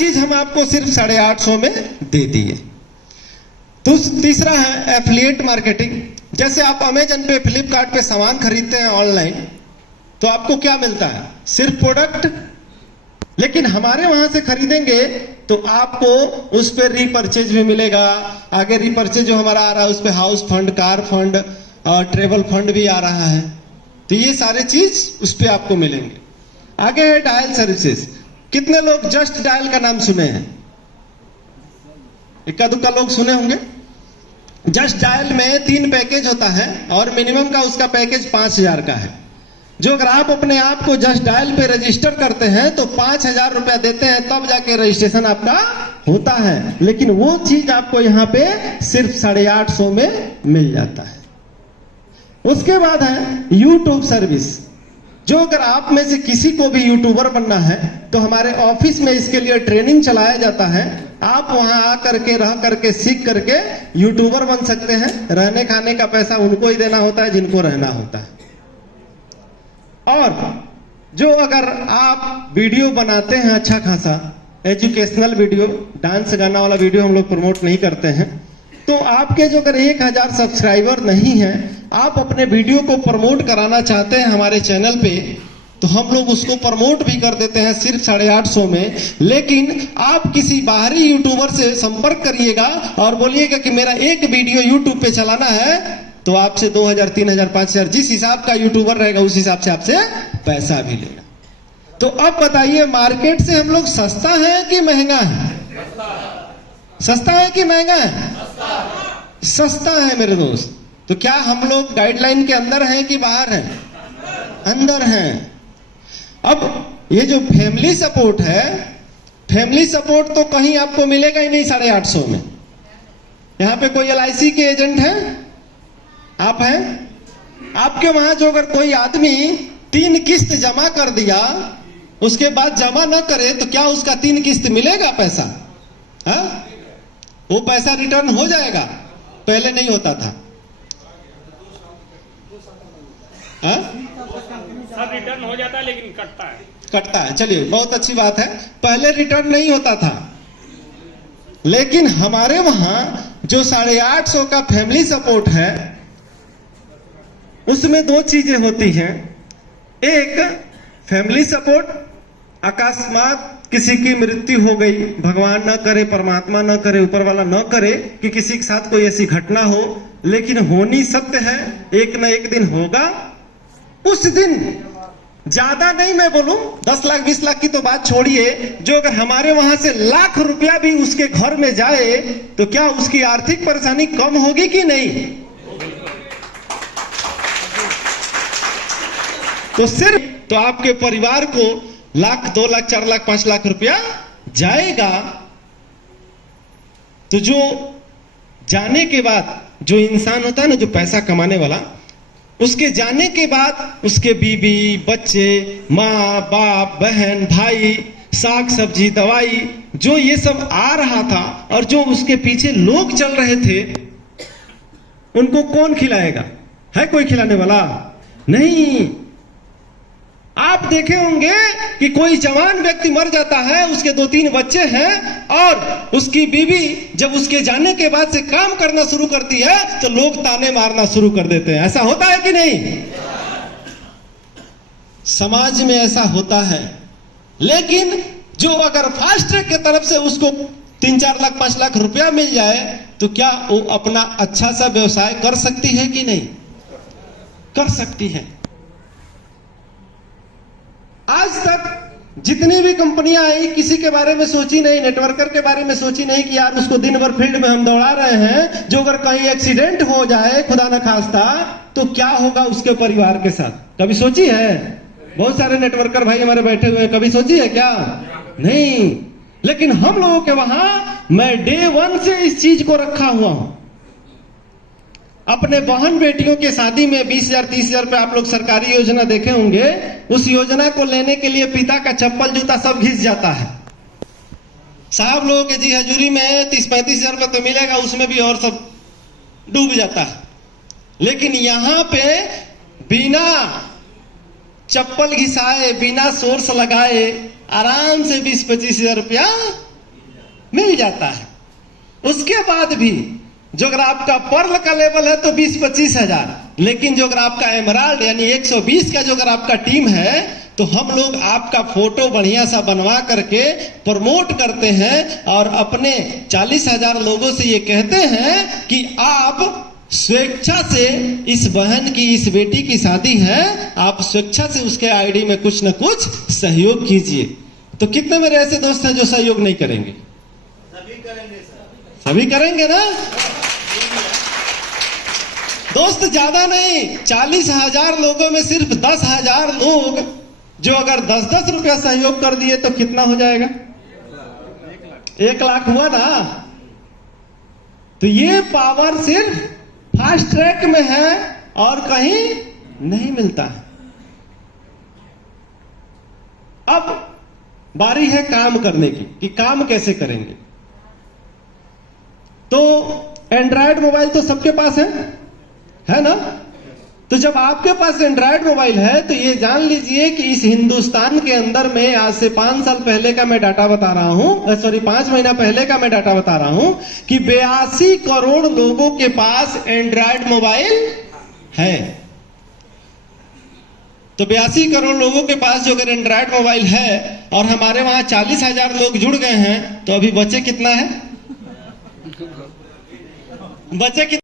चीज हम आपको सिर्फ 850 में दे दिए। तो तीसरा है एफिलिएट मार्केटिंग। जैसे आप अमेजन पे, फ्लिपकार्ट पे सामान खरीदते हैं ऑनलाइन, तो आपको क्या मिलता है? सिर्फ प्रोडक्ट। लेकिन हमारे वहां से खरीदेंगे तो आपको उस पर रीपर्चेज भी मिलेगा। आगे रीपर्चेज जो हमारा आ रहा है उस पर हाउस फंड, कार फंड और ट्रेवल फंड भी आ रहा है। तो ये सारे चीज उस पर आपको मिलेंगे। आगे है डायल सर्विसेज। कितने लोग जस्ट डायल का नाम सुने हैं? इक्का दुक्का लोग सुने होंगे। जस्ट डायल में 3 पैकेज होता है और मिनिमम का उसका पैकेज 5000 का है। जो अगर आप अपने आप को जस्ट डायल पे रजिस्टर करते हैं तो 5000 रुपया देते हैं, तब जाके रजिस्ट्रेशन आपका होता है। लेकिन वो चीज आपको यहाँ पे सिर्फ 850 में मिल जाता है। उसके बाद है यूट्यूब सर्विस। जो अगर आप में से किसी को भी यूट्यूबर बनना है तो हमारे ऑफिस में इसके लिए ट्रेनिंग चलाया जाता है। आप वहां आकर के, रह करके, सीख करके यूट्यूबर बन सकते हैं। रहने खाने का पैसा उनको ही देना होता है जिनको रहना होता है। और जो अगर आप वीडियो बनाते हैं अच्छा खासा, एजुकेशनल वीडियो, डांस गाना वाला वीडियो हम लोग प्रमोट नहीं करते हैं, तो आपके जो अगर 1000 सब्सक्राइबर नहीं है, आप अपने वीडियो को प्रमोट कराना चाहते हैं हमारे चैनल पे, तो हम लोग उसको प्रमोट भी कर देते हैं सिर्फ 850 में। लेकिन आप किसी बाहरी यूट्यूबर से संपर्क करिएगा और बोलिएगा कि मेरा एक वीडियो यूट्यूब पे चलाना है, तो आपसे 2000, 3000, 5000 जिस हिसाब का यूट्यूबर रहेगा उस हिसाब से आपसे पैसा भी लेगा। तो अब बताइए, मार्केट से हम लोग सस्ता है कि महंगा है? सस्ता है कि महंगा है? सस्ता है मेरे दोस्त। तो क्या हम लोग गाइडलाइन के अंदर हैं कि बाहर हैं? अंदर हैं। अब ये जो फैमिली सपोर्ट है, फैमिली सपोर्ट तो कहीं आपको मिलेगा ही नहीं 850 में। यहां पे कोई LIC के एजेंट है? आप हैं? आपके वहां जो अगर कोई आदमी 3 किस्त जमा कर दिया, उसके बाद जमा न करे, तो क्या उसका 3 किस्त मिलेगा पैसा? हा? वो पैसा रिटर्न हो जाएगा? पहले नहीं होता था। हा? सब रिटर्न हो जाता है लेकिन कटता है। कटता है। चलिए, बहुत अच्छी बात है। पहले रिटर्न नहीं होता था, लेकिन हमारे वहां जो 850 का फैमिली सपोर्ट है, उसमें 2 चीजें होती हैं। एक, फैमिली सपोर्ट, अकस्मात किसी की मृत्यु हो गई, भगवान न करे, परमात्मा न करे, ऊपर वाला न करे कि किसी के साथ कोई ऐसी घटना हो, लेकिन होनी सत्य है, एक न एक दिन होगा। उस दिन ज्यादा नहीं मैं बोलूं, 10 लाख 20 लाख की तो बात छोड़िए, जो अगर हमारे वहां से लाख रुपया भी उसके घर में जाए तो क्या उसकी आर्थिक परेशानी कम होगी कि नहीं? तो सिर्फ तो आपके परिवार को 1 लाख, 2 लाख, 4 लाख, 5 लाख रुपया जाएगा। तो जो जाने के बाद जो इंसान होता है ना, जो पैसा कमाने वाला, उसके जाने के बाद उसके बीवी, बच्चे, माँ बाप, बहन, भाई, साग सब्जी, दवाई, जो ये सब आ रहा था और जो उसके पीछे लोग चल रहे थे, उनको कौन खिलाएगा? है कोई खिलाने वाला? नहीं। आप देखे होंगे कि कोई जवान व्यक्ति मर जाता है, उसके 2-3 बच्चे हैं और उसकी बीवी जब उसके जाने के बाद से काम करना शुरू करती है तो लोग ताने मारना शुरू कर देते हैं। ऐसा होता है कि नहीं? समाज में ऐसा होता है। लेकिन जो अगर फास्ट ट्रैक की तरफ से उसको 3-4 लाख, 5 लाख रुपया मिल जाए, तो क्या वो अपना अच्छा सा व्यवसाय कर सकती है कि नहीं? कर सकती है। आज तक जितनी भी कंपनियां आई, किसी के बारे में सोची नहीं, नेटवर्कर के बारे में सोची नहीं कि यार उसको दिन भर फील्ड में हम दौड़ा रहे हैं, जो अगर कहीं एक्सीडेंट हो जाए खुदा न खास्ता, तो क्या होगा उसके परिवार के साथ? कभी सोची है? बहुत सारे नेटवर्कर भाई हमारे बैठे हुए हैं, कभी सोची है क्या? नहीं। लेकिन हम लोगों के वहां मैं डे 1 से इस चीज को रखा हुआ हूं। अपने बहन बेटियों के शादी में 20,000 30,000 रुपए आप लोग सरकारी योजना देखे होंगे, उस योजना को लेने के लिए पिता का चप्पल जूता सब घिस जाता है। साहब लोगों के जी हजूरी में 30-35,000 रुपए तो मिलेगा, उसमें भी और सब डूब जाता है। लेकिन यहां पे बिना चप्पल घिसाए, बिना सोर्स लगाए, आराम से 20-25,000 रुपया मिल जाता है। उसके बाद भी जो अगर आपका पर्ल का लेवल है तो 20-25 हजार, लेकिन जो अगर आपका एमराल्ड यानी 120 का जो अगर आपका टीम है तो हम लोग आपका फोटो बढ़िया सा बनवा करके प्रमोट करते हैं और अपने 40,000 लोगों से ये कहते हैं कि आप स्वेच्छा से इस बहन की, इस बेटी की शादी है, आप स्वेच्छा से उसके आईडी में कुछ न कुछ सहयोग कीजिए। तो कितने मेरे ऐसे दोस्त हैं जो सहयोग नहीं करेंगे? सभी करेंगे सर। सभी करेंगे ना दोस्त? ज्यादा नहीं, 40,000 लोगों में सिर्फ 10,000 लोग जो अगर 10-10 रुपया सहयोग कर दिए तो कितना हो जाएगा? 1 लाख हुआ ना। तो ये पावर सिर्फ फास्ट ट्रैक में है और कहीं नहीं मिलता है। अब बारी है काम करने की कि काम कैसे करेंगे। तो एंड्रॉयड मोबाइल तो सबके पास है ना? तो जब आपके पास एंड्रॉयड मोबाइल है तो ये जान लीजिए कि इस हिंदुस्तान के अंदर में आज से 5 साल पहले का मैं डाटा बता रहा हूं, 5 महीना पहले का मैं डाटा बता रहा हूं कि 82 करोड़ लोगों के पास एंड्रॉयड मोबाइल है। तो 82 करोड़ लोगों के पास जो अगर एंड्रॉयड मोबाइल है और हमारे वहां 40,000 लोग जुड़ गए हैं तो अभी बचे कितना है? बचे कितना?